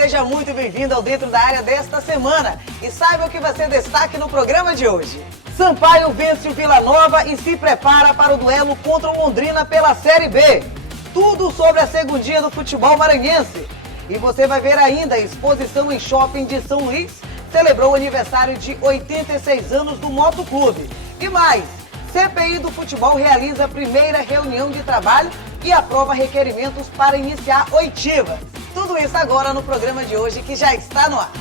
seja muito bem-vindo ao Dentro da Área desta semana e saiba o que vai ser destaque no programa de hoje. Sampaio vence o Vila Nova e se prepara para o duelo contra o Londrina pela Série B. Tudo sobre a segundinha do futebol maranhense. E você vai ver ainda a exposição em shopping de São Luís, celebrou o aniversário de 86 anos do Motoclube. E mais, CPI do futebol realiza a primeira reunião de trabalho e aprova requerimentos para iniciar oitiva. Tudo isso agora no programa de hoje que já está no ar.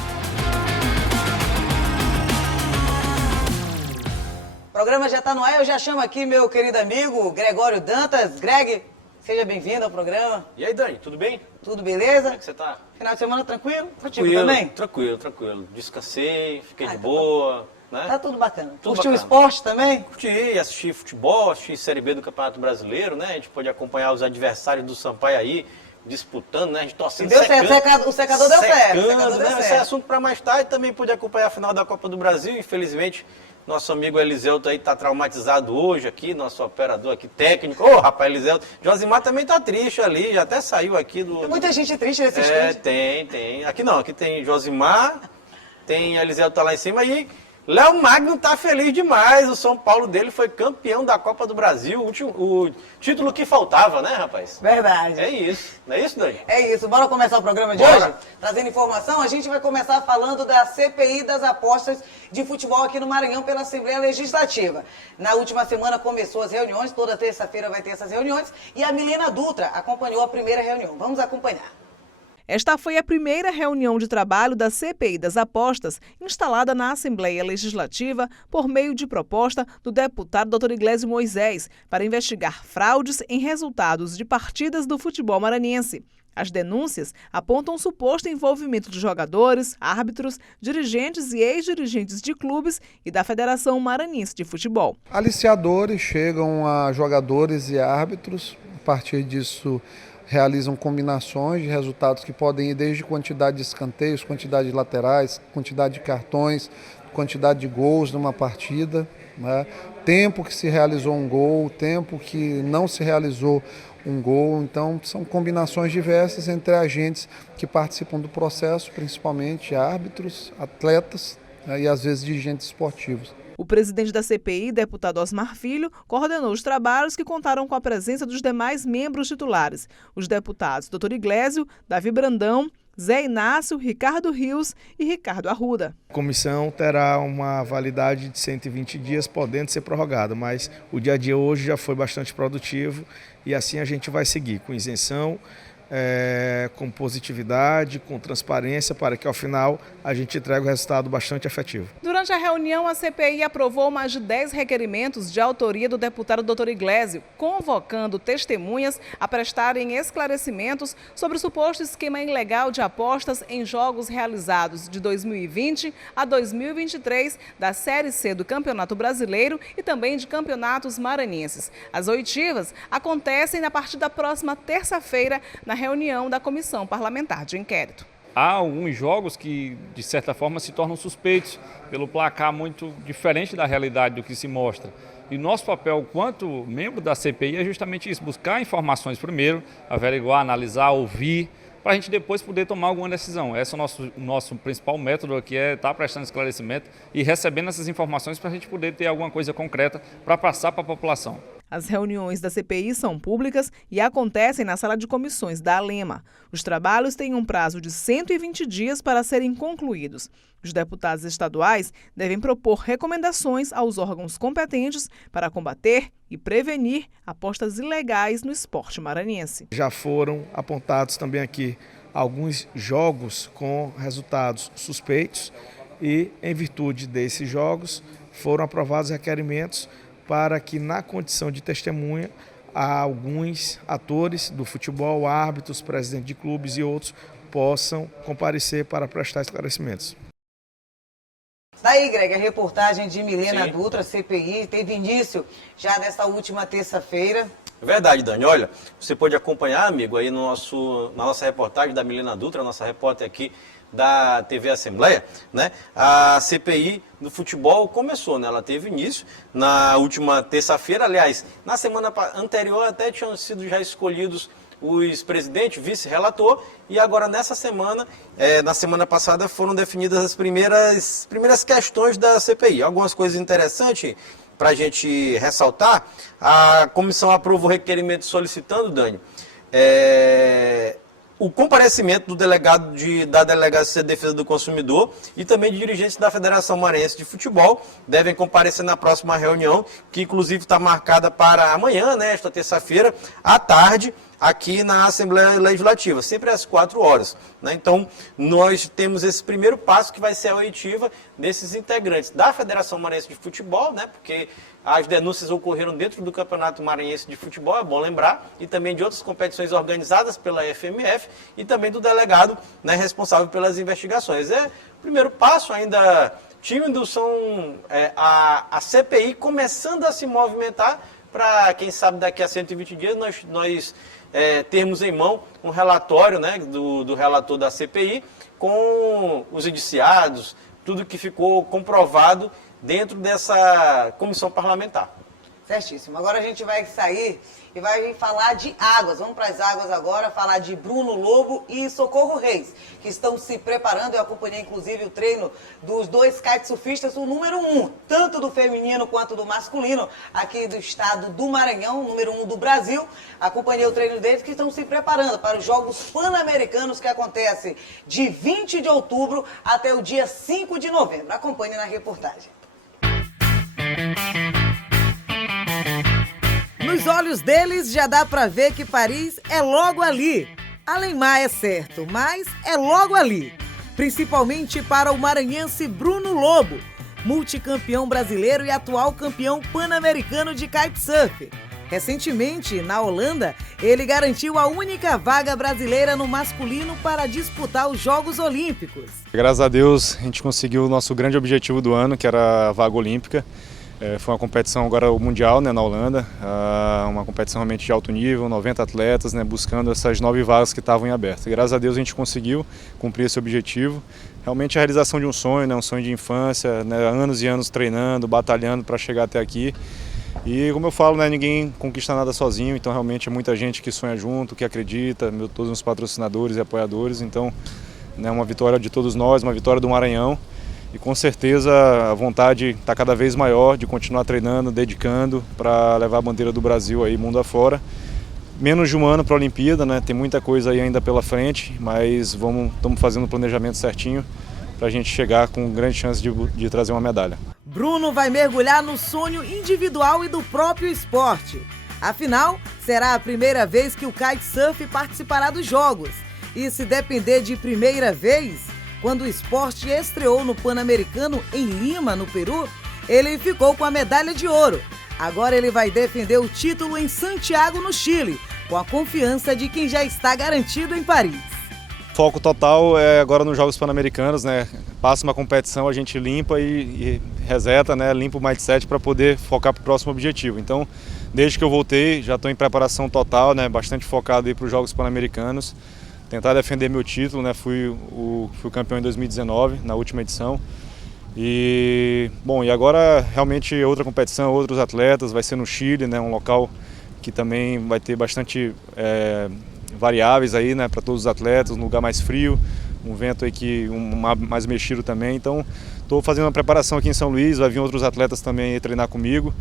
O programa já está no ar, eu já chamo aqui meu querido amigo Gregório Dantas. Greg, seja bem-vindo ao programa. E aí, Dani, tudo bem? Tudo beleza? Como é que você tá? Final de semana tranquilo? Tranquilo também? Tranquilo. Descansei, fiquei de boa, né? Tá tudo bacana. Tudo Curtiu o bacana. esporte também? Curti, assisti futebol, assisti Série B do Campeonato Brasileiro, né? A gente pôde acompanhar os adversários do Sampaio aí, disputando, né? A gente torcendo, E deu certo, o secador deu certo. Esse é assunto para mais tarde. Também pude acompanhar a final da Copa do Brasil. Infelizmente, nosso amigo Eliselto aí tá traumatizado hoje aqui, nosso operador aqui técnico. Ô, rapaz, Eliselto. Josimar também tá triste ali, já até saiu aqui do... Tem muita gente triste nesse estúdio. Tem. Aqui não, aqui tem Josimar, tem Eliselto tá lá em cima e... Léo Magno tá feliz demais, o São Paulo dele foi campeão da Copa do Brasil, o título que faltava, né, rapaz? Verdade. É isso, não é isso, Dani? É isso, bora começar o programa de hoje? Trazendo informação, a gente vai começar falando da CPI das apostas de futebol aqui no Maranhão pela Assembleia Legislativa. Na última semana começou as reuniões, toda terça-feira vai ter essas reuniões, e a Milena Dutra acompanhou a primeira reunião. Vamos acompanhar. Esta foi a primeira reunião de trabalho da CPI das apostas, instalada na Assembleia Legislativa por meio de proposta do deputado Dr. Iglesio Moisés para investigar fraudes em resultados de partidas do futebol maranhense. As denúncias apontam suposto envolvimento de jogadores, árbitros, dirigentes e ex-dirigentes de clubes e da Federação Maranhense de Futebol. Aliciadores chegam a jogadores e árbitros, a partir disso realizam combinações de resultados que podem ir desde quantidade de escanteios, quantidade de laterais, quantidade de cartões, quantidade de gols numa partida, né? Tempo que se realizou um gol, tempo que não se realizou um gol. Então são combinações diversas entre agentes que participam do processo, principalmente árbitros, atletas, né? E às vezes dirigentes esportivos. O presidente da CPI, deputado Osmar Filho, coordenou os trabalhos que contaram com a presença dos demais membros titulares, os deputados Dr. Iglesio, Davi Brandão, Zé Inácio, Ricardo Rios e Ricardo Arruda. A comissão terá uma validade de 120 dias, podendo ser prorrogada, mas o dia a dia hoje já foi bastante produtivo e assim a gente vai seguir com isenção, com positividade, com transparência, para que ao final a gente entregue o resultado bastante efetivo. Durante a reunião, a CPI aprovou mais de 10 requerimentos de autoria do deputado Dr. Iglesio, convocando testemunhas a prestarem esclarecimentos sobre o suposto esquema ilegal de apostas em jogos realizados de 2020 a 2023 da Série C do Campeonato Brasileiro e também de campeonatos maranhenses. As oitivas acontecem a partir da próxima terça-feira, na reunião da Comissão Parlamentar de Inquérito. Há alguns jogos que, de certa forma, se tornam suspeitos pelo placar muito diferente da realidade do que se mostra. E nosso papel, quanto membro da CPI, é justamente isso, buscar informações primeiro, averiguar, analisar, ouvir, para a gente depois poder tomar alguma decisão. Esse é o nosso principal método aqui, é estar prestando esclarecimento e recebendo essas informações para a gente poder ter alguma coisa concreta para passar para a população. As reuniões da CPI são públicas e acontecem na sala de comissões da Alema. Os trabalhos têm um prazo de 120 dias para serem concluídos. Os deputados estaduais devem propor recomendações aos órgãos competentes para combater e prevenir apostas ilegais no esporte maranhense. Já foram apontados também aqui alguns jogos com resultados suspeitos e, em virtude desses jogos, foram aprovados requerimentos para que, na condição de testemunha, alguns atores do futebol, árbitros, presidentes de clubes e outros possam comparecer para prestar esclarecimentos. Daí, Greg, a reportagem de Milena Dutra, CPI, teve início já nesta última terça-feira. É verdade, Dani. Olha, você pode acompanhar, amigo, aí na nossa reportagem da Milena Dutra, nossa repórter aqui da TV Assembleia, né? A CPI do futebol começou, né? Ela teve início na última terça-feira. Aliás, na semana anterior até tinham sido já escolhidos os presidente, vice-relator, e agora nessa semana, na semana passada, foram definidas as primeiras questões da CPI. Algumas coisas interessantes para a gente ressaltar. A comissão aprovou o requerimento solicitando, Dani, o comparecimento do delegado da Delegacia de Defesa do Consumidor e também de dirigentes da Federação Maranhense de Futebol devem comparecer na próxima reunião, que inclusive está marcada para amanhã, né, esta terça-feira, à tarde, aqui na Assembleia Legislativa, sempre às 4 horas. Né? Então, nós temos esse primeiro passo que vai ser a oitiva desses integrantes da Federação Maranhense de Futebol, né, porque as denúncias ocorreram dentro do Campeonato Maranhense de Futebol, é bom lembrar, e também de outras competições organizadas pela FMF e também do delegado, né, responsável pelas investigações. É o primeiro passo, ainda tímido, são a CPI começando a se movimentar para, quem sabe, daqui a 120 dias nós termos em mão um relatório, né, do relator da CPI com os indiciados, tudo que ficou comprovado dentro dessa comissão parlamentar. Certíssimo. Agora a gente vai sair e vai falar de águas. Vamos para as águas agora, falar de Bruno Lobo e Socorro Reis, que estão se preparando. Eu acompanhei, inclusive, o treino dos dois kitesurfistas, o número 1, tanto do feminino quanto do masculino, aqui do estado do Maranhão, número 1 do Brasil. Acompanhei o treino deles, que estão se preparando para os Jogos Pan-Americanos, que acontecem de 20 de outubro até o dia 5 de novembro. Acompanhe na reportagem. Nos olhos deles já dá pra ver que Paris é logo ali. Além-mar é certo, mas é logo ali. Principalmente para o maranhense Bruno Lobo, multicampeão brasileiro e atual campeão pan-americano de kitesurf. Recentemente, na Holanda, ele garantiu a única vaga brasileira no masculino para disputar os Jogos Olímpicos. Graças a Deus, a gente conseguiu o nosso grande objetivo do ano, que era a vaga olímpica. Foi uma competição agora mundial, né, na Holanda, uma competição realmente de alto nível, 90 atletas, né, buscando essas 9 vagas que estavam em aberto. E, graças a Deus a gente conseguiu cumprir esse objetivo. Realmente a realização de um sonho, né, um sonho de infância, né, anos e anos treinando, batalhando para chegar até aqui. E como eu falo, né, ninguém conquista nada sozinho, então realmente é muita gente que sonha junto, que acredita, todos os patrocinadores e apoiadores. Então, né, uma vitória de todos nós, uma vitória do Maranhão. E com certeza a vontade está cada vez maior de continuar treinando, dedicando para levar a bandeira do Brasil aí mundo afora. Menos de um ano para a Olimpíada, né? Tem muita coisa aí ainda pela frente, mas estamos fazendo o planejamento certinho para a gente chegar com grande chance de trazer uma medalha. Bruno vai mergulhar no sonho individual e do próprio esporte. Afinal, será a primeira vez que o kitesurf participará dos Jogos. E se depender de primeira vez, quando o esporte estreou no Pan-Americano em Lima, no Peru, ele ficou com a medalha de ouro. Agora ele vai defender o título em Santiago, no Chile, com a confiança de quem já está garantido em Paris. Foco total é agora nos Jogos Pan-Americanos, né? Passa uma competição, a gente limpa e reseta, né? Limpa o mindset para poder focar para o próximo objetivo. Então, desde que eu voltei, já estou em preparação total, né? Bastante focado para os Jogos Pan-Americanos. Tentar defender meu título, né? Fui o campeão em 2019, na última edição. E agora realmente outra competição, outros atletas, vai ser no Chile, né? Um local que também vai ter bastante variáveis aí, né? Para todos os atletas, um lugar mais frio, um vento aí mais mexido também. Então, estou fazendo uma preparação aqui em São Luís, vai vir outros atletas também treinar comigo.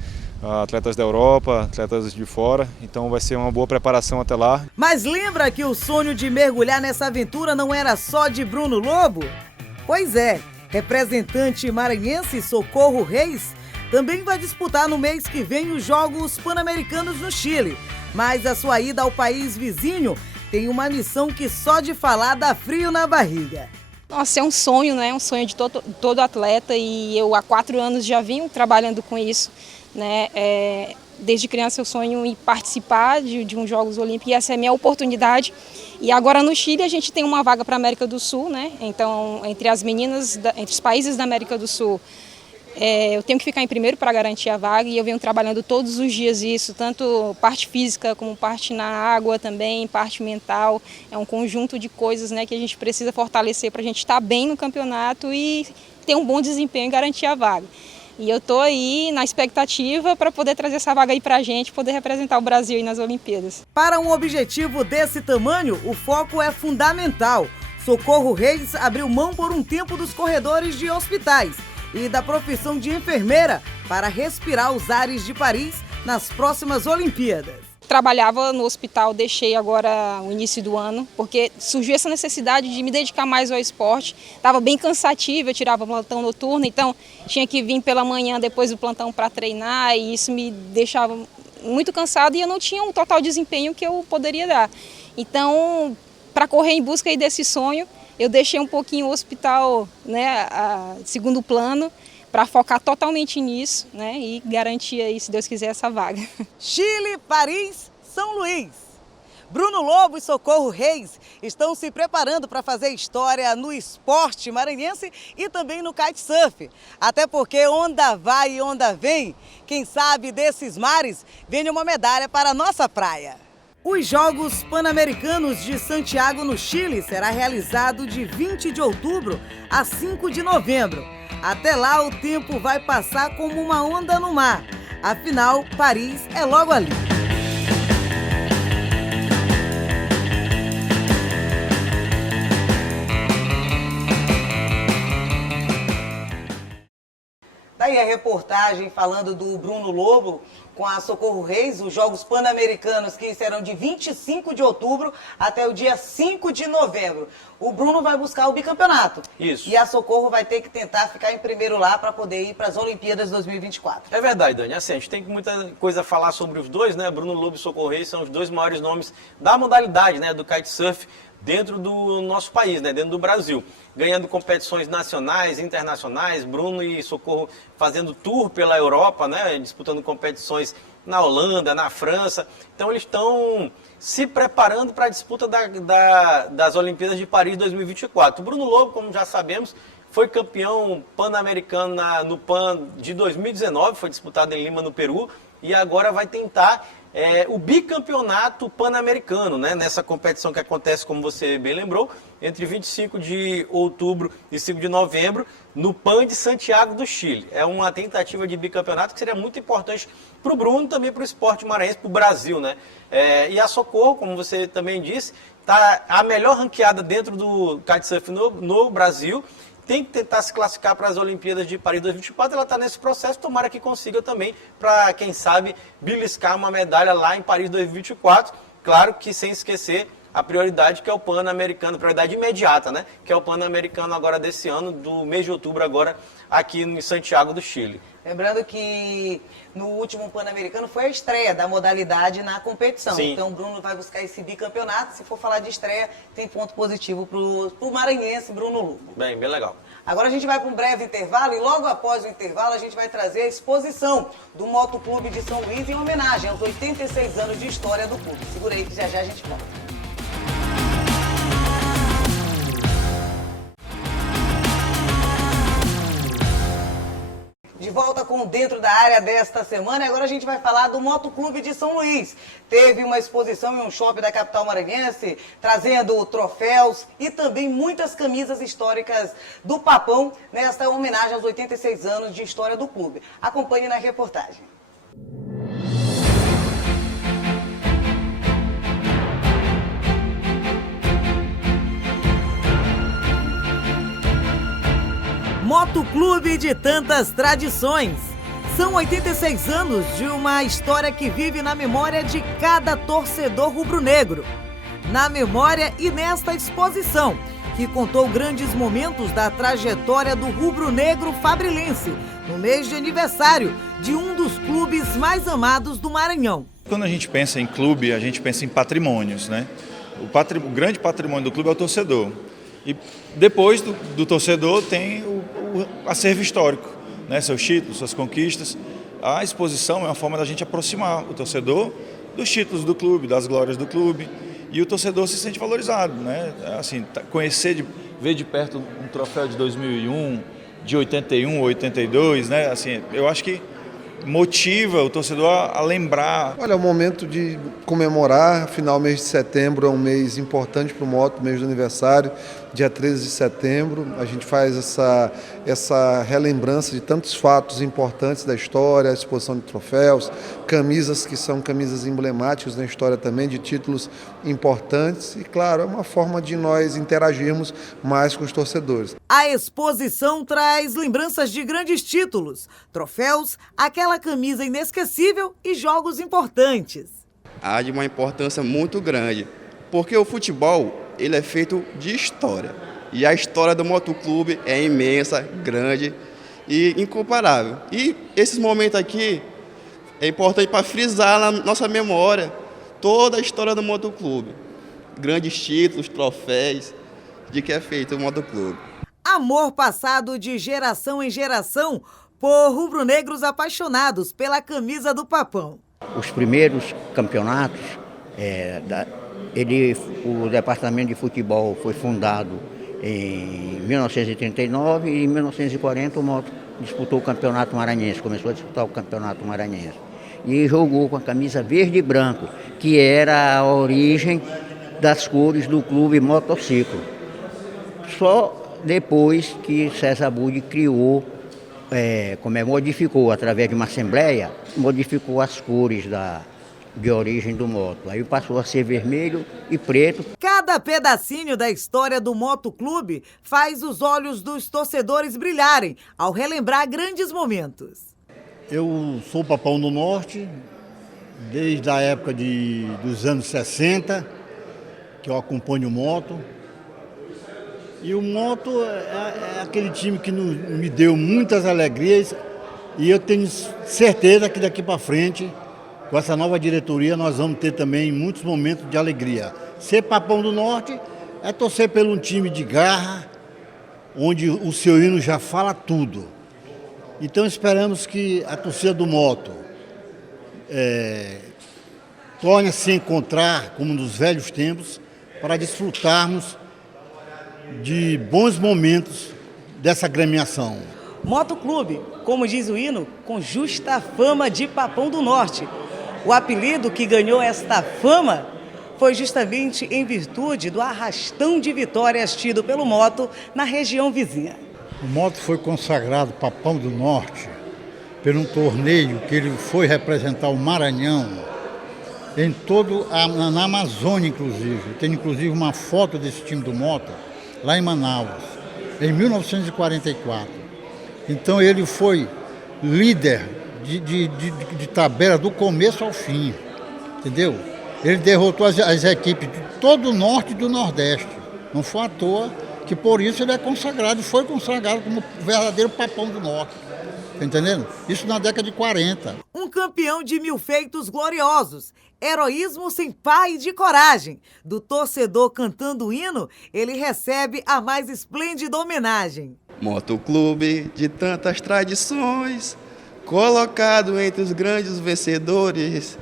Atletas da Europa, atletas de fora, então vai ser uma boa preparação até lá. Mas lembra que o sonho de mergulhar nessa aventura não era só de Bruno Lobo? Pois é, representante maranhense Socorro Reis também vai disputar no mês que vem os Jogos Pan-Americanos no Chile. Mas a sua ida ao país vizinho tem uma missão que só de falar dá frio na barriga. Nossa, é um sonho, né? Um sonho de todo atleta, e eu há 4 anos já vim trabalhando com isso. Né? Desde criança eu sonho em participar de uns Jogos Olímpicos, e essa é a minha oportunidade. E agora no Chile a gente tem uma vaga para a América do Sul, né? Então entre as meninas, entre os países da América do Sul, eu tenho que ficar em primeiro para garantir a vaga, e eu venho trabalhando todos os dias isso, tanto parte física como parte na água também, parte mental. É um conjunto de coisas, né, que a gente precisa fortalecer para a gente estar bem no campeonato e ter um bom desempenho e garantir a vaga. E eu estou aí na expectativa para poder trazer essa vaga aí para a gente, poder representar o Brasil aí nas Olimpíadas. Para um objetivo desse tamanho, o foco é fundamental. Socorro Reis abriu mão por um tempo dos corredores de hospitais e da profissão de enfermeira para respirar os ares de Paris nas próximas Olimpíadas. Trabalhava no hospital, deixei agora o início do ano, porque surgiu essa necessidade de me dedicar mais ao esporte. Estava bem cansativo, eu tirava plantão noturno, então tinha que vir pela manhã depois do plantão para treinar e isso me deixava muito cansado e eu não tinha um total desempenho que eu poderia dar. Então, para correr em busca aí desse sonho, eu deixei um pouquinho o hospital, né, a segundo plano, para focar totalmente nisso, né, e garantir aí, se Deus quiser, essa vaga. Chile, Paris, São Luís. Bruno Lobo e Socorro Reis estão se preparando para fazer história no esporte maranhense e também no kitesurf. Até porque onda vai e onda vem, quem sabe desses mares vem uma medalha para a nossa praia. Os Jogos Pan-Americanos de Santiago, no Chile, será realizado de 20 de outubro a 5 de novembro. Até lá, o tempo vai passar como uma onda no mar. Afinal, Paris é logo ali. Daí a reportagem falando do Bruno Lobo com a Socorro Reis, os Jogos Pan-Americanos que serão de 25 de outubro até o dia 5 de novembro. O Bruno vai buscar o bicampeonato. Isso. E a Socorro vai ter que tentar ficar em primeiro lá para poder ir para as Olimpíadas 2024. É verdade, Dani. Assim, a gente tem muita coisa a falar sobre os dois, né? Bruno Lobo e Socorro Reis são os dois maiores nomes da modalidade, né? Do kitesurf dentro do nosso país, né? Dentro do Brasil. Ganhando competições nacionais, internacionais, Bruno e Socorro fazendo tour pela Europa, né? Disputando competições na Holanda, na França. Então eles estão se preparando para a disputa das Olimpíadas de Paris 2024. O Bruno Lobo, como já sabemos, foi campeão pan-americano no PAN de 2019, foi disputado em Lima, no Peru, e agora vai tentar o bicampeonato pan-americano, né? Nessa competição que acontece, como você bem lembrou, entre 25 de outubro e 5 de novembro, no PAN de Santiago do Chile. É uma tentativa de bicampeonato que seria muito importante para o Bruno, também para o esporte maranhense, para o Brasil, né? E a Socorro, como você também disse, está a melhor ranqueada dentro do kitesurf no Brasil. Tem que tentar se classificar para as Olimpíadas de Paris 2024, ela está nesse processo, tomara que consiga também, para, quem sabe, beliscar uma medalha lá em Paris 2024, claro que sem esquecer a prioridade que é o Pan-Americano, prioridade imediata, né? Que é o Pan-Americano agora desse ano, do mês de outubro agora, aqui em Santiago do Chile. Lembrando que no último Pan-Americano foi a estreia da modalidade na competição. Sim. Então o Bruno vai buscar esse bicampeonato. Se for falar de estreia, tem ponto positivo para o maranhense Bruno Lobo. Bem legal. Agora a gente vai para um breve intervalo e logo após o intervalo a gente vai trazer a exposição do Motoclube de São Luís em homenagem aos 86 anos de história do clube. Segura aí que já a gente volta. De volta com Dentro da Área desta semana, e agora a gente vai falar do Motoclube de São Luís. Teve uma exposição em um shopping da capital maranhense, trazendo troféus e também muitas camisas históricas do Papão, nesta homenagem aos 86 anos de história do clube. Acompanhe na reportagem. Motoclube de tantas tradições. São 86 anos de uma história que vive na memória de cada torcedor rubro-negro. Na memória e nesta exposição, que contou grandes momentos da trajetória do rubro-negro fabrilense, no mês de aniversário de um dos clubes mais amados do Maranhão. Quando a gente pensa em clube, a gente pensa em patrimônios, né? O grande patrimônio do clube é o torcedor. E depois do torcedor tem o acervo histórico, né? Seus títulos, suas conquistas. A exposição é uma forma da gente aproximar o torcedor dos títulos do clube, das glórias do clube. E o torcedor se sente valorizado, né? Assim, conhecer, ver de perto um troféu de 2001, de 81, 82, né? Assim, eu acho que motiva o torcedor a lembrar. Olha, é o momento de comemorar, afinal, mês de setembro é um mês importante para o moto, mês do aniversário, dia 13 de setembro. A gente faz essa relembrança de tantos fatos importantes da história, a exposição de troféus, camisas que são camisas emblemáticas na história também, de títulos importantes. E, claro, é uma forma de nós interagirmos mais com os torcedores. A exposição traz lembranças de grandes títulos, troféus, aquela camisa inesquecível e jogos importantes. Há de uma importância muito grande, porque o futebol ele é feito de história. E a história do motoclube é imensa, grande e incomparável. E esses momentos aqui é importante para frisar na nossa memória toda a história do motoclube. Grandes títulos, troféus, de que é feito o motoclube. Amor passado de geração em geração por rubro-negros apaixonados pela camisa do Papão. Os primeiros campeonatos, o departamento de futebol foi fundado em 1939 e em 1940 o Moto disputou o Campeonato Maranhense, começou a disputar o Campeonato Maranhense. E jogou com a camisa verde e branco, que era a origem das cores do clube motociclo. Só depois que César Budi criou, modificou através de uma assembleia, modificou as cores de origem do moto. Aí passou a ser vermelho e preto. Cada pedacinho da história do motoclube faz os olhos dos torcedores brilharem ao relembrar grandes momentos. Eu sou Papão do Norte, desde a época dos anos 60, que eu acompanho o moto. E o moto é aquele time que me deu muitas alegrias e eu tenho certeza que daqui para frente, com essa nova diretoria, nós vamos ter também muitos momentos de alegria. Ser Papão do Norte é torcer por um time de garra, onde o seu hino já fala tudo. Então esperamos que a torcida do moto torne a se encontrar como nos velhos tempos para desfrutarmos de bons momentos dessa agremiação. Motoclube, como diz o hino, com justa fama de Papão do Norte. O apelido que ganhou esta fama foi justamente em virtude do arrastão de vitórias tido pelo moto na região vizinha. O moto foi consagrado Papão do Norte por um torneio que ele foi representar o Maranhão na Amazônia, inclusive. Tem inclusive uma foto desse time do moto lá em Manaus, em 1944. Então ele foi líder de tabela do começo ao fim, entendeu? Ele derrotou as equipes de todo o norte e do nordeste. Não foi à toa que por isso ele é consagrado, foi consagrado como verdadeiro Papão do Norte. Tá entendendo? Isso na década de 40. Um campeão de 1000 feitos gloriosos. Heroísmo sem pai de coragem. Do torcedor cantando o hino, ele recebe a mais esplêndida homenagem. Motoclube de tantas tradições, colocado entre os grandes vencedores.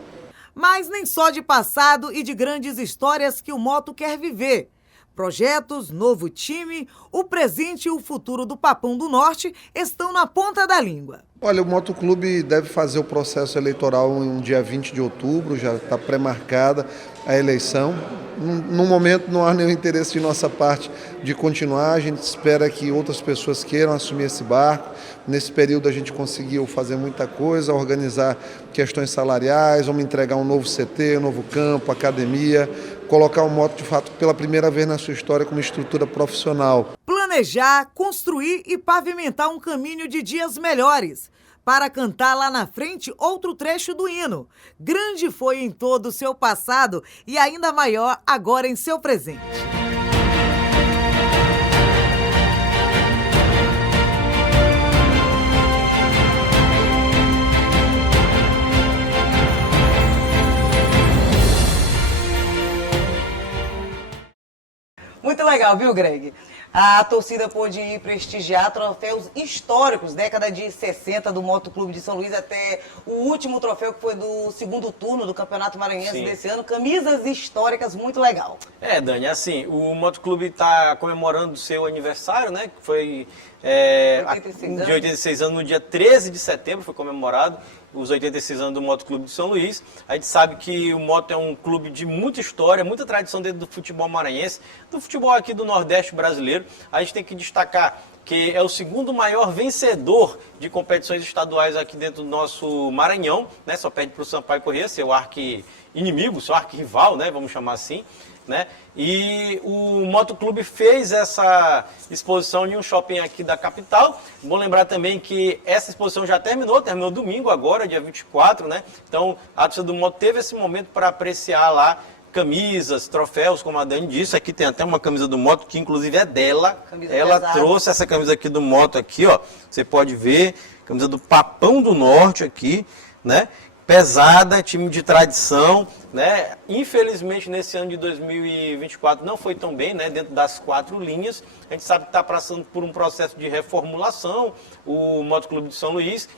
Mas nem só de passado e de grandes histórias que o moto quer viver. Projetos, novo time, o presente e o futuro do Papão do Norte estão na ponta da língua. Olha, o Motoclube deve fazer o processo eleitoral no dia 20 de outubro, já está pré-marcada a eleição. No momento não há nenhum interesse de nossa parte de continuar, a gente espera que outras pessoas queiram assumir esse barco. Nesse período a gente conseguiu fazer muita coisa, organizar questões salariais, vamos entregar um novo CT, um novo campo, academia, colocar o moto de fato pela primeira vez na sua história como estrutura profissional. Planejar, construir e pavimentar um caminho de dias melhores. Para cantar lá na frente outro trecho do hino. Grande foi em todo o seu passado e ainda maior agora em seu presente. Muito legal, viu, Greg? A torcida pôde ir prestigiar troféus históricos, década de 60 do Motoclube de São Luís até o último troféu que foi do segundo turno do Campeonato Maranhense desse ano. Camisas históricas, muito legal. Dani, assim, o Motoclube está comemorando o seu aniversário, né? Que foi de 86 anos, no dia 13 de setembro, foi comemorado os 86 anos do Moto Clube de São Luís. A gente sabe que o Moto é um clube de muita história, muita tradição dentro do futebol maranhense, do futebol aqui do Nordeste brasileiro. A gente tem que destacar que é o segundo maior vencedor de competições estaduais aqui dentro do nosso Maranhão, né? Só perde para o Sampaio Corrêa, seu arqui-inimigo, seu arqui-rival, né? Vamos chamar assim. Né? E o Motoclube fez essa exposição em um shopping aqui da capital. Bom lembrar também que essa exposição já terminou domingo agora, dia 24, né? Então a torcida do Moto teve esse momento para apreciar lá camisas, troféus, como a Dani disse. Aqui tem até uma camisa do Moto, que inclusive é dela. Ela trouxe essa camisa aqui do Moto aqui, ó. Você pode ver, camisa do Papão do Norte aqui, né? Pesada, time de tradição, né? Infelizmente nesse ano de 2024 não foi tão bem, né? Dentro das 4 linhas. A gente sabe que está passando por um processo de reformulação, o Motoclube de São Luís.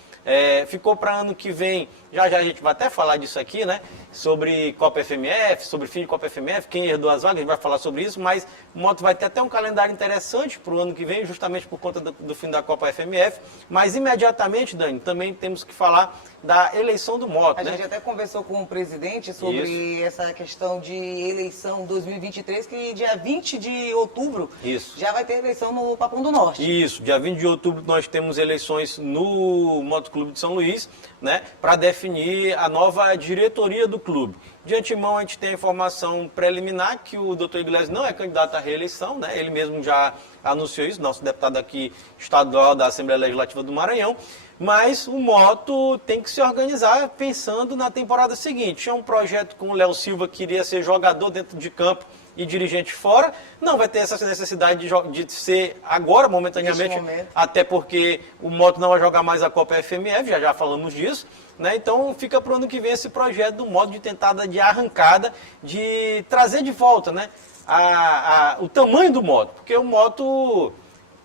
Ficou para ano que vem, já a gente vai até falar disso aqui, né? Sobre Copa FMF, sobre fim de Copa FMF, quem herdou as vagas, a gente vai falar sobre isso, mas o Moto vai ter até um calendário interessante para o ano que vem, justamente por conta do fim da Copa FMF. Mas imediatamente, Dani, também temos que falar da eleição do Moto. A gente até conversou com o presidente sobre essa questão de eleição 2023, que dia 20 de outubro já vai ter eleição no Papão do Norte. Isso, dia 20 de outubro nós temos eleições no Motoclube de São Luís, né, para definir a nova diretoria do clube. De antemão, a gente tem a informação preliminar que o Dr. Iglesias não é candidato à reeleição, né? Ele mesmo já anunciou isso, nosso deputado aqui estadual da Assembleia Legislativa do Maranhão. Mas o Moto tem que se organizar pensando na temporada seguinte. Tinha um projeto com o Léo Silva que iria ser jogador dentro de campo e dirigente fora. Não vai ter essa necessidade de ser agora, momentaneamente, até porque o Moto não vai jogar mais a Copa FMF, já falamos disso. Né? Então fica para o ano que vem esse projeto do Moto de tentada de arrancada, de trazer de volta, né, o tamanho do Moto. Porque o Moto,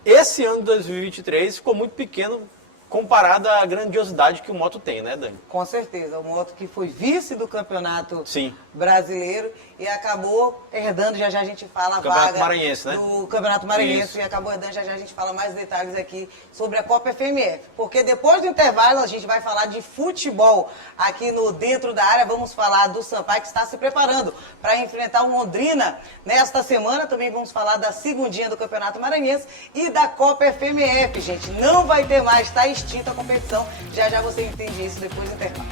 esse ano de 2023, ficou muito pequeno comparado à grandiosidade que o Moto tem, né, Dani? Com certeza. O Moto que foi vice do campeonato brasileiro e acabou herdando, já a gente fala a vaga Maranhense, né? do Campeonato Maranhense, e acabou herdando, já a gente fala mais detalhes aqui sobre a Copa FMF. Porque depois do intervalo a gente vai falar de futebol aqui no Dentro da Área. Vamos falar do Sampaio, que está se preparando para enfrentar o Londrina nesta semana. Também vamos falar da segundinha do Campeonato Maranhense e da Copa FMF, gente. Não vai ter mais, está extinta a competição. Já você entende isso depois do intervalo.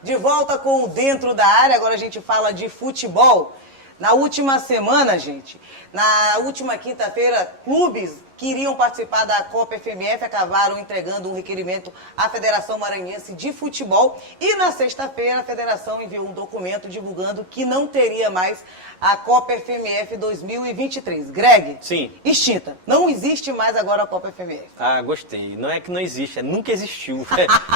De volta com o Dentro da Área, agora a gente fala de futebol. Na última semana, gente, na última quinta-feira, clubes que iriam participar da Copa FMF acabaram entregando um requerimento à Federação Maranhense de Futebol. E na sexta-feira a Federação enviou um documento divulgando que não teria mais a Copa FMF 2023. Greg? Sim. Extinta. Não existe mais agora a Copa FMF. Ah, gostei. Não é que não existe, nunca existiu.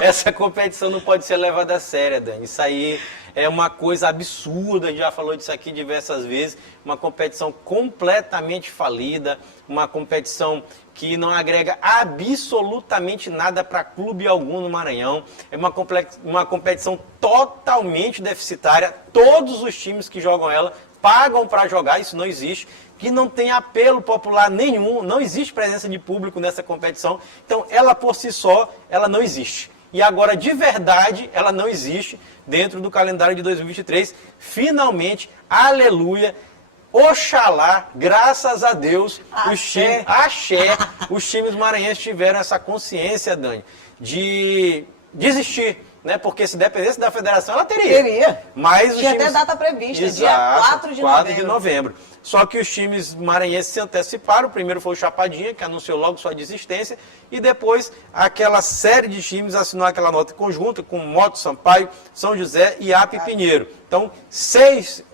Essa competição não pode ser levada a sério, Dani. Isso aí é uma coisa absurda, a gente já falou disso aqui diversas vezes. Uma competição completamente falida, uma competição que não agrega absolutamente nada para clube algum no Maranhão. É uma competição totalmente deficitária. Todos os times que jogam ela pagam para jogar, isso não existe. Que não tem apelo popular nenhum, não existe presença de público nessa competição. Então, ela por si só, ela não existe. E agora, de verdade, ela não existe dentro do calendário de 2023. Finalmente, aleluia, oxalá, graças a Deus, os times maranhenses tiveram essa consciência, Dani, de desistir. Né? Porque se dependesse da federação, ela teria. Mas tinha até data prevista, dia 4 de novembro. Só que os times maranhenses se anteciparam. O primeiro foi o Chapadinha, que anunciou logo sua desistência. E depois, aquela série de times assinou aquela nota conjunta com Moto, Sampaio, São José e AP Pinheiro. Então, seis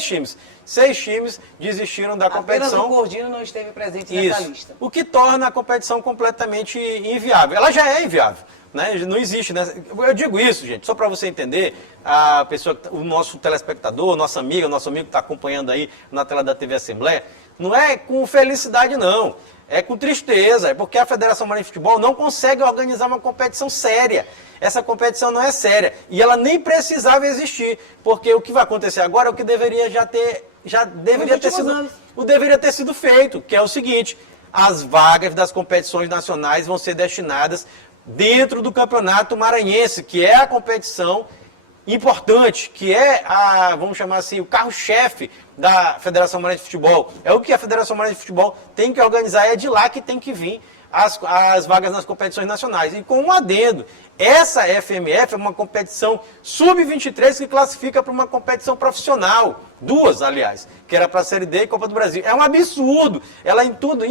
times. 6 times desistiram da competição. Apenas o Gordino não esteve presente nessa lista. O que torna a competição completamente inviável. Ela já é inviável. Né? Não existe, né? Eu digo isso, gente, só para você entender, a pessoa, o nosso telespectador, nosso amigo que está acompanhando aí na tela da TV Assembleia, não é com felicidade, não. é com tristeza, é porque a Federação Maranhense de Futebol não consegue organizar uma competição séria. Essa competição não é séria e ela nem precisava existir, porque o que vai acontecer agora é o que deveria deveria ter sido feito, que é o seguinte: as vagas das competições nacionais vão ser destinadas dentro do Campeonato Maranhense, que é a competição importante, que é vamos chamar assim, o carro-chefe da Federação Maranhense de Futebol. É o que a Federação Maranhense de Futebol tem que organizar, é de lá que tem que vir as vagas nas competições nacionais. E com um adendo, essa FMF é uma competição sub-23 que classifica para uma competição profissional. Duas, aliás, que era para a Série D e Copa do Brasil. É um absurdo. Ela em tudo,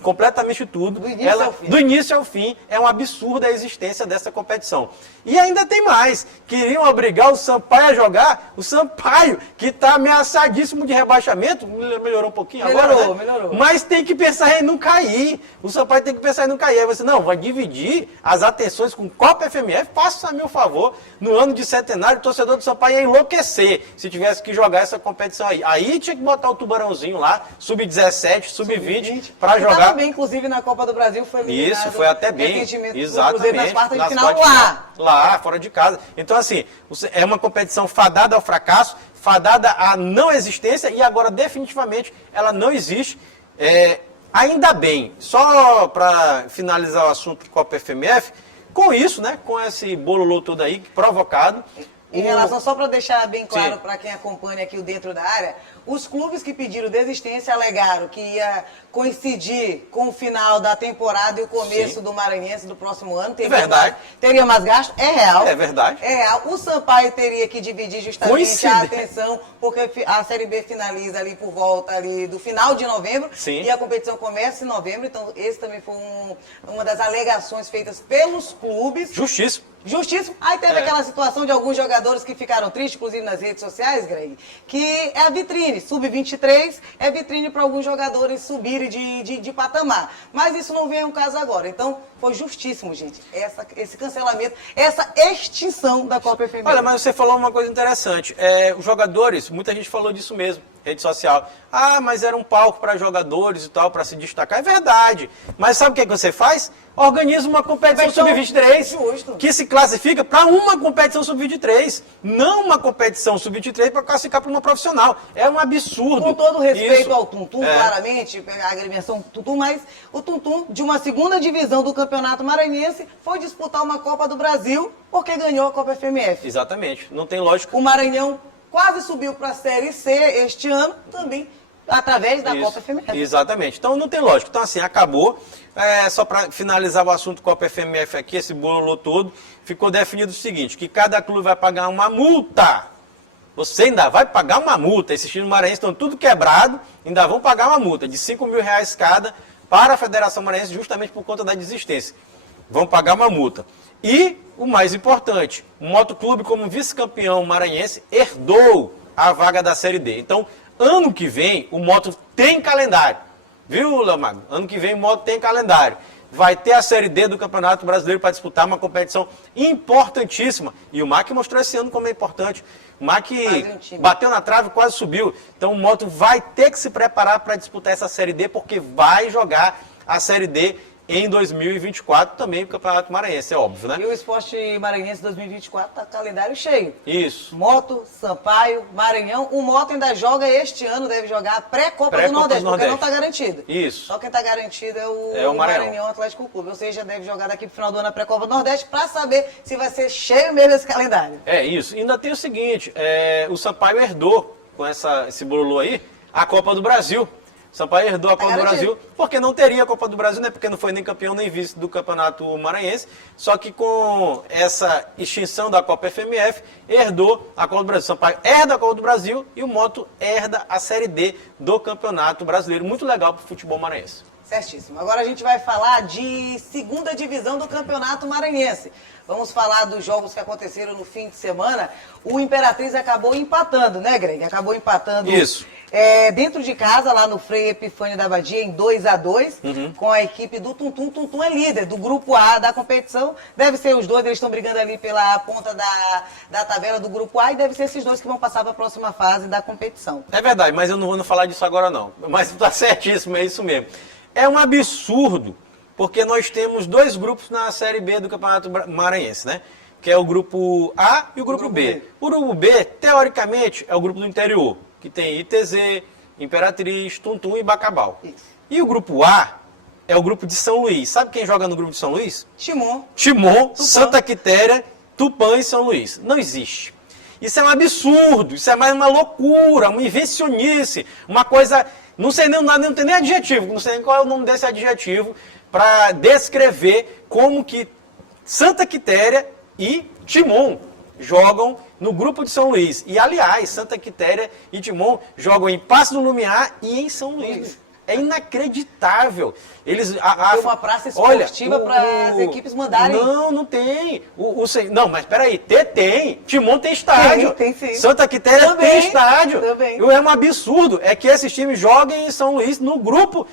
completamente tudo. Do início ao fim, é um absurdo a existência dessa competição. E ainda tem mais. Queriam obrigar o Sampaio a jogar. O Sampaio, que está ameaçadíssimo de rebaixamento, melhorou um pouquinho agora, né? Melhorou. Mas tem que pensar em não cair. O Sampaio tem que pensar em não cair. Aí você, não, vai dividir as atenções com Copa FMF. Faça a meu favor. No ano de centenário, o torcedor do Sampaio ia enlouquecer se tivesse que jogar essa competição aí. Aí tinha que botar o Tubarãozinho lá, sub-17, sub-20, para jogar. Também, inclusive, na Copa do Brasil foi eliminado. Isso, foi até bem. Exatamente. Nas quartas de final lá. Lá, fora de casa. Então, assim, é uma competição fadada ao fracasso, fadada à não existência e agora, definitivamente, ela não existe. Ainda bem, só para finalizar o assunto de Copa FMF, com isso, né, com esse bololô todo aí, provocado. Em relação, só para deixar bem claro para quem acompanha aqui o Dentro da Área, os clubes que pediram desistência alegaram que ia coincidir com o final da temporada e o começo do Maranhense do próximo ano. Teria mais gasto, é real. É verdade. É real. O Sampaio teria que dividir justamente a atenção, porque a Série B finaliza ali por volta ali do final de novembro. Sim. E a competição começa em novembro. Então, esse também foi uma das alegações feitas pelos clubes. Justíssimo. Aí teve aquela situação de alguns jogadores que ficaram tristes, inclusive nas redes sociais, Greg, que é a vitrine. Sub-23 é vitrine para alguns jogadores subirem de patamar. Mas isso não vem ao caso agora. Então, foi justíssimo, gente, esse cancelamento, essa extinção da Copa FMF. Olha, mas você falou uma coisa interessante. Os jogadores, muita gente falou disso mesmo, rede social. Mas era um palco para jogadores e tal, para se destacar. É verdade. Mas sabe o que você faz? Organiza uma competição sub-23 que se classifica para uma competição sub-23. Não uma competição sub-23 para classificar para uma profissional. É um absurdo. Com todo respeito ao Tuntum, claramente, a agremiação Tuntum, mas o Tuntum, de uma segunda divisão do Campeonato Maranhense, foi disputar uma Copa do Brasil porque ganhou a Copa FMF. Exatamente. Não tem lógica. O Maranhão quase subiu para a Série C este ano, também através da Copa FMF. Exatamente. Então não tem lógica. Então assim, acabou. Só para finalizar o assunto Copa FMF aqui, esse bololô todo, ficou definido o seguinte, que cada clube vai pagar uma multa. Você ainda vai pagar uma multa. Esses times maranhenses estão tudo quebrado, ainda vão pagar uma multa de R$5.000 cada para a Federação Maranhense, justamente por conta da desistência. Vão pagar uma multa. E, o mais importante, o Motoclube, como vice-campeão maranhense, herdou a vaga da Série D. Então, ano que vem, o Moto tem calendário. Viu, Lamago? Ano que vem o Moto tem calendário. Vai ter a Série D do Campeonato Brasileiro para disputar uma competição importantíssima. E o MAC mostrou esse ano como é importante. O MAC bateu na trave e quase subiu. Então o Moto vai ter que se preparar para disputar essa Série D, porque vai jogar a Série D em 2024 também o Campeonato Maranhense, é óbvio, né? E o Esporte Maranhense 2024 está calendário cheio. Isso. Moto, Sampaio, Maranhão. O Moto ainda joga este ano, deve jogar a pré-Copa do Nordeste, porque não está garantido. Isso. Só quem está garantido é o Maranhão Atlético Clube. Ou seja, deve jogar daqui para o final do ano a pré-Copa do Nordeste para saber se vai ser cheio mesmo esse calendário. É isso. E ainda tem o seguinte, o Sampaio herdou com esse bololô aí a Copa do Brasil. Sampaio herdou a Copa do Brasil, porque não teria a Copa do Brasil, né? Porque não foi nem campeão nem vice do Campeonato Maranhense. Só que com essa extinção da Copa FMF, herdou a Copa do Brasil. Sampaio herda a Copa do Brasil e o Moto herda a Série D do Campeonato Brasileiro. Muito legal para o futebol maranhense. Certíssimo. Agora a gente vai falar de segunda divisão do Campeonato Maranhense. Vamos falar dos jogos que aconteceram no fim de semana. O Imperatriz acabou empatando, né, Greg? Acabou empatando. Isso. Dentro de casa, lá no Frei Epifânio da Abadia, em 2-2, com a equipe do Tuntum. Tuntum é líder do grupo A da competição. Deve ser os dois, eles estão brigando ali pela ponta da tabela do grupo A, e deve ser esses dois que vão passar para a próxima fase da competição. É verdade, mas eu não vou falar disso agora não. Mas tá certíssimo, é isso mesmo. É um absurdo, porque nós temos 2 grupos na Série B do Campeonato Maranhense, né? Que é o grupo A e o grupo B. O grupo B, teoricamente, é o grupo do interior, que tem ITZ, Imperatriz, Tuntum e Bacabal. Isso. E o grupo A é o grupo de São Luís. Sabe quem joga no grupo de São Luís? Timon. Timon, Santa Quitéria, Tupã e São Luís. Não existe. Isso é um absurdo, isso é mais uma loucura, uma invencionice, uma coisa... Não sei nem, não tem nem adjetivo, não sei nem qual é o nome desse adjetivo para descrever como que Santa Quitéria e Timon jogam no grupo de São Luís. E, aliás, Santa Quitéria e Timon jogam em Paço do Lumiar e em São Luís. É inacreditável. Eles, tem uma praça esportiva para as equipes mandarem. Não tem. Não, mas peraí, tem. Timon tem estádio. Tem sim. Santa Quitéria tem estádio. Também. É um absurdo. É que esses times joguem em São Luís, no grupo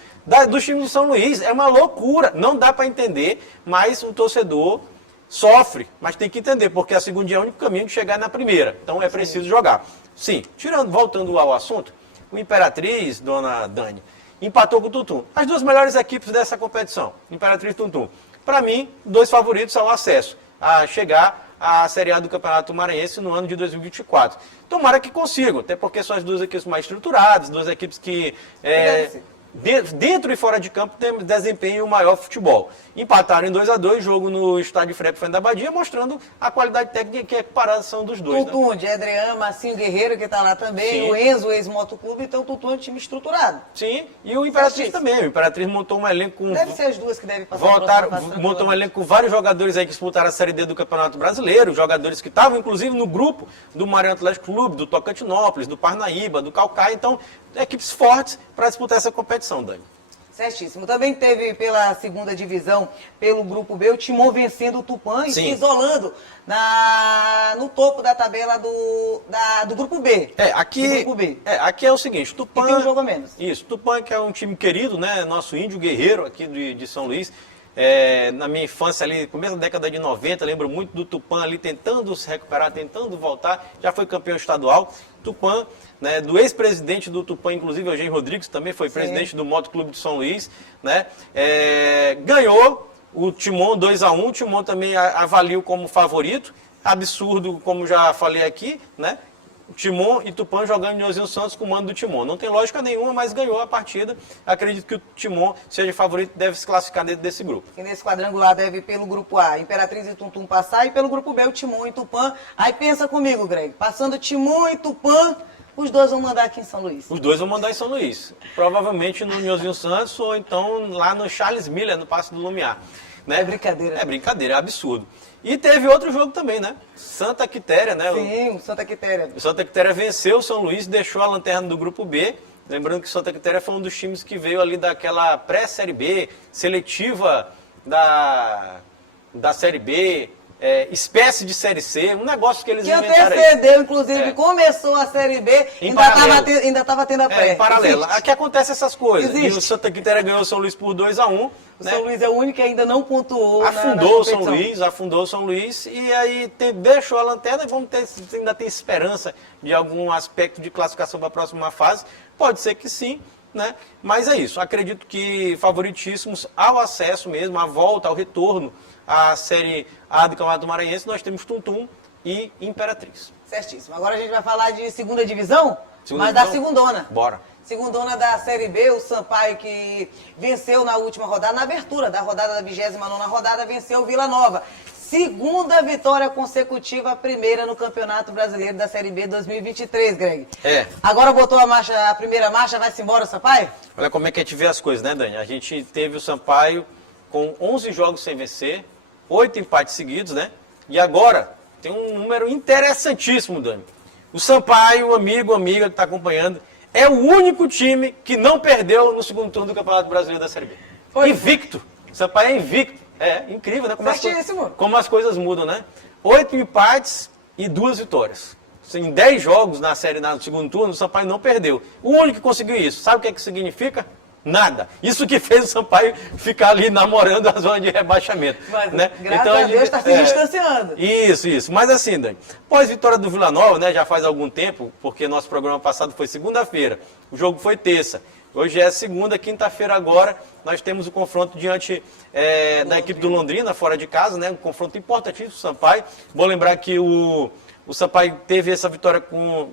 dos times de São Luís. É uma loucura. Não dá para entender, mas o torcedor sofre. Mas tem que entender, porque a segunda é o único caminho de chegar na primeira. Então é preciso jogar. Sim, voltando ao assunto, o Imperatriz, dona Dani, empatou com o Tuntum. As 2 melhores equipes dessa competição, Imperatriz e Tuntum. Para mim, 2 favoritos ao acesso, a chegar à Série A do Campeonato Maranhense no ano de 2024. Tomara que consigam, até porque são as 2 equipes mais estruturadas, 2 equipes que, dentro e fora de campo, desempenham o maior futebol. Empataram em 2-2, jogo no estádio Frei Fernando da Badia, mostrando a qualidade técnica e a equiparação dos 2. Tuntum, né? De Adriano, Massinho Guerreiro, que está lá também, Sim. o Enzo, o ex-motoclube, então o Tuntum é um time estruturado. Sim, e o Imperatriz também. O Imperatriz montou um elenco com... Deve ser as 2 que devem passar. Montou um elenco com vários jogadores aí que disputaram a Série D do Campeonato Brasileiro, jogadores que estavam, inclusive, no grupo do Maranhão Atlético Clube, do Tocantinópolis, do Parnaíba, do Caucaia. Então, equipes fortes para disputar essa competição, Dani. Certíssimo. Também teve pela segunda divisão, pelo grupo B, o Timon vencendo o Tupã e se isolando no topo da tabela do grupo B. Aqui é o seguinte, o Tupã... E tem um jogo a menos. Isso, Tupã, que é um time querido, né? Nosso índio guerreiro aqui de São Luís. Na minha infância ali, começo da década de 90, lembro muito do Tupã ali tentando se recuperar, tentando voltar, já foi campeão estadual. Tupã, né, do ex-presidente do Tupã, inclusive, Eugênio Rodrigues, também foi presidente do Motoclube de São Luís, né, ganhou o Timon 2-1, o Timon também avaliou como favorito, absurdo, como já falei aqui, né, Timon e Tupã jogando em Nhozinho Santos com o mando do Timon. Não tem lógica nenhuma, mas ganhou a partida. Acredito que o Timon seja favorito e deve se classificar dentro desse grupo. E nesse quadrangular deve, pelo grupo A, Imperatriz e Tuntum passar, e pelo grupo B, o Timon e Tupã. Aí pensa comigo, Greg, passando Timon e Tupã, os 2 vão mandar aqui em São Luís. Os 2 vão mandar em São Luís. Provavelmente no Nhozinho Santos ou então lá no Charles Miller, no Paço do Lumiar. Né? É brincadeira. É brincadeira, é absurdo. E teve outro jogo também, né? Santa Quitéria, né? Sim, Santa Quitéria. O Santa Quitéria venceu o São Luís, deixou a lanterna do grupo B. Lembrando que o Santa Quitéria foi um dos times que veio ali daquela pré-Série B, seletiva da Série B, espécie de Série C, um negócio que eles inventaram. Que antecedeu, inclusive, começou a Série B, ainda estava tendo a pré. Paralela. Aqui acontece essas coisas. E o Santa Quitéria ganhou o São Luís por 2-1. O São Luís é o único que ainda não pontuou. Afundou o São Luís e aí deixou a lanterna e ainda tem esperança de algum aspecto de classificação para a próxima fase. Pode ser que sim, né? Mas é isso. Acredito que favoritíssimos ao acesso mesmo, à volta, ao retorno à Série A do Campeonato Maranhense, nós temos Tuntum e Imperatriz. Certíssimo. Agora a gente vai falar de segunda divisão, da segundona. Bora. Segundona da Série B, o Sampaio que venceu na última rodada, na abertura da rodada da 29ª rodada, venceu o Vila Nova. Segunda vitória consecutiva, a primeira no Campeonato Brasileiro da Série B 2023, Greg. Agora botou a primeira marcha, vai-se embora o Sampaio? Olha como é que a gente vê as coisas, né, Dani? A gente teve o Sampaio com 11 jogos sem vencer, 8 empates seguidos, né? E agora tem um número interessantíssimo, Dani. O Sampaio, amiga que está acompanhando, é o único time que não perdeu no segundo turno do Campeonato Brasileiro da Série B. Invicto. O Sampaio é invicto. É incrível, né? Como as coisas mudam, né? 8 empates e 2 vitórias. Em 10 jogos no segundo turno, o Sampaio não perdeu. O único que conseguiu isso, sabe o que é que significa? Nada. Isso que fez o Sampaio ficar ali namorando a zona de rebaixamento. Mas, né? graças a Deus está se distanciando. Isso. Mas assim, Dani, pós-vitória do Vila Nova, né, já faz algum tempo, porque nosso programa passado foi segunda-feira, o jogo foi terça. Hoje é segunda, quinta-feira agora, nós temos o confronto diante da equipe do Londrina, fora de casa, né? Um confronto importantíssimo do Sampaio. Bom lembrar que o Sampaio teve essa vitória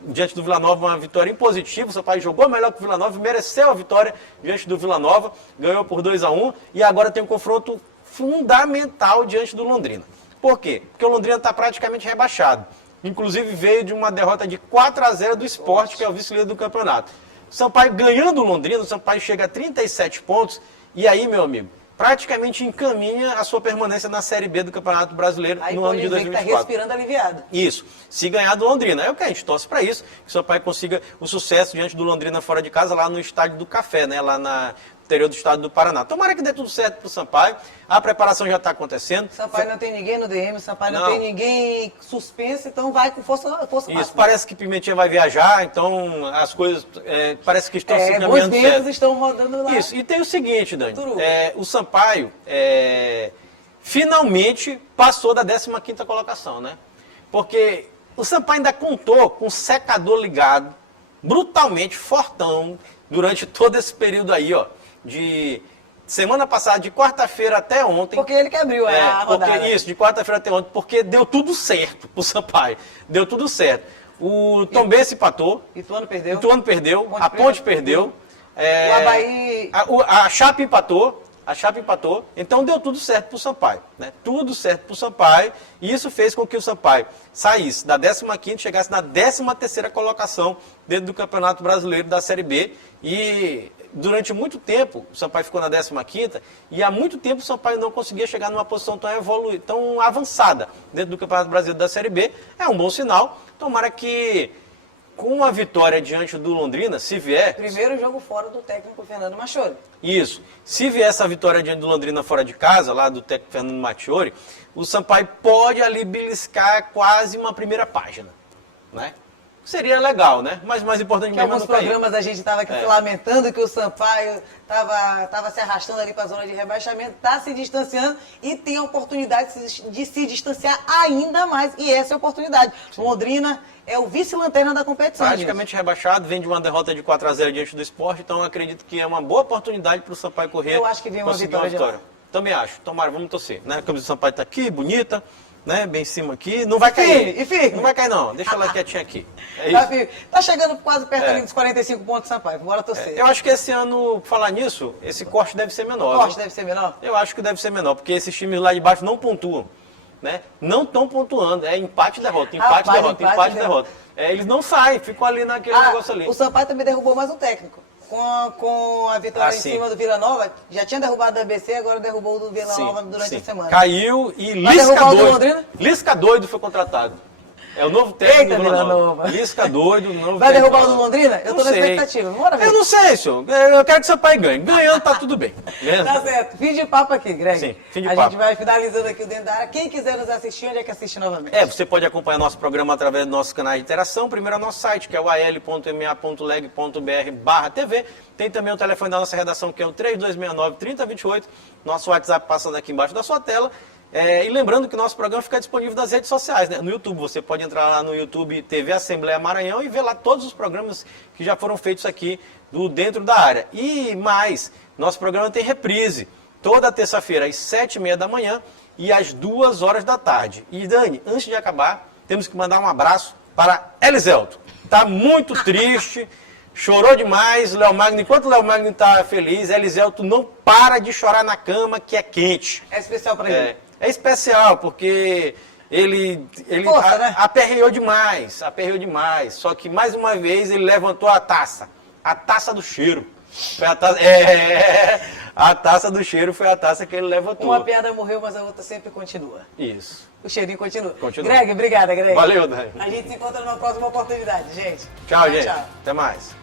diante do Vila Nova, uma vitória impositiva. O Sampaio jogou melhor que o Vila Nova, mereceu a vitória diante do Vila Nova, ganhou por 2-1 e agora tem um confronto fundamental diante do Londrina. Por quê? Porque o Londrina está praticamente rebaixado. Inclusive veio de uma derrota de 4-0 do Sport, que é o vice-líder do campeonato. O Sampaio ganhando o Londrina, o Sampaio chega a 37 pontos e aí, meu amigo, praticamente encaminha a sua permanência na Série B do Campeonato Brasileiro aí no ano de 2024. Aí está respirando aliviado. Isso, se ganhar do Londrina. É o que a gente torce para isso, que o Sampaio consiga o sucesso diante do Londrina fora de casa, lá no Estádio do Café, né, lá no interior do estado do Paraná. Tomara que dê tudo certo para o Sampaio, a preparação já está acontecendo. Sampaio não tem ninguém no DM, Sampaio não tem ninguém suspenso, então vai com força máxima. Isso, parece que Pimentinha vai viajar, então as coisas parece que estão se encaminhando certo. Os ventos estão rodando lá. Isso, e tem o seguinte, Dani, o Sampaio finalmente passou da 15ª colocação, né? Porque o Sampaio ainda contou com o secador ligado, brutalmente, fortão, durante todo esse período aí, ó, de semana passada, de quarta-feira até ontem. Porque ele que abriu a rodada. Isso, de quarta-feira até ontem, porque deu tudo certo pro Sampaio. Deu tudo certo. O Tombense empatou. Ituano perdeu. A Ponte perdeu. O Avaí... A Chape empatou. Então deu tudo certo pro Sampaio, né? Tudo certo pro Sampaio. E isso fez com que o Sampaio saísse da 15ª e chegasse na 13ª colocação dentro do Campeonato Brasileiro da Série B. E durante muito tempo o Sampaio ficou na 15ª e há muito tempo o Sampaio não conseguia chegar numa posição tão avançada dentro do Campeonato Brasileiro da Série B. É um bom sinal. Tomara que com a vitória diante do Londrina, se vier... Primeiro jogo fora do técnico Fernando Machori. Isso. Se vier essa vitória diante do Londrina fora de casa, lá do técnico Fernando Machori, o Sampaio pode ali beliscar quase uma primeira página, né? Seria legal, né? Mas mais importante mesmo é alguns programas a gente estava aqui lamentando que o Sampaio estava se arrastando ali para a zona de rebaixamento, está se distanciando e tem a oportunidade de se distanciar ainda mais. E essa é a oportunidade. Sim. Londrina é o vice-lanterna da competição. Praticamente rebaixado, vem de uma derrota de 4-0 diante do Sport, então acredito que é uma boa oportunidade para o Sampaio correr. Eu acho que vem uma vitória. Também acho. Tomara, vamos torcer. Né? A camisa do Sampaio está aqui, bonita. Né, bem em cima aqui, não vai cair. E firme. Não vai cair não, deixa ela quietinha aqui. Tá chegando quase perto ali dos 45 pontos, Sampaio, bora torcer. Eu acho que esse ano, por falar nisso, esse corte deve ser menor. O corte deve ser menor? Eu acho que deve ser menor, porque esses times lá de baixo não pontuam, né? Não estão pontuando, é empate e derrota, empate e derrota. Eles não saem, ficam ali naquele negócio ali. O Sampaio também derrubou mais um técnico. Com a vitória em cima do Vila Nova, já tinha derrubado o ABC, agora derrubou o do Vila Nova durante a semana. Caiu e Lisca doido foi contratado. É o novo técnico do Vila Nova. Lisca doido, novo Vai derrubar o do Londrina? Eu tô na expectativa, bora ver. Eu não sei, senhor. Eu quero que seu pai ganhe. Ganhando tá tudo bem. Tá certo. Fim de papo aqui, Greg. Sim, fim de papo. A gente vai finalizando aqui o Dentro da Área. Quem quiser nos assistir, onde é que assiste novamente? Você pode acompanhar nosso programa através do nosso canal de interação. Primeiro é o nosso site, que é o al.ma.leg.br/TV. Tem também o telefone da nossa redação, que é o 3269-3028. Nosso WhatsApp passando aqui embaixo da sua tela. E lembrando que o nosso programa fica disponível nas redes sociais, né? No YouTube. Você pode entrar lá no YouTube TV Assembleia Maranhão e ver lá todos os programas que já foram feitos aqui do Dentro da Área. E mais, nosso programa tem reprise toda terça-feira às 7h30 da manhã e às 2h da tarde. E Dani, antes de acabar, temos que mandar um abraço para Eliselto. Tá muito triste, chorou demais, Léo Magno. Enquanto o Léo Magno está feliz, Eliselto não para de chorar na cama, que é quente. É especial para ele? É especial, porque ele aperreou demais, Só que, mais uma vez, ele levantou a taça do cheiro. Foi a taça do cheiro foi a taça que ele levantou. Uma piada morreu, mas a outra sempre continua. Isso. O cheirinho continua. Greg, obrigada, Greg. Valeu, Dani. A gente se encontra numa próxima oportunidade, gente. Tchau, gente. Até mais.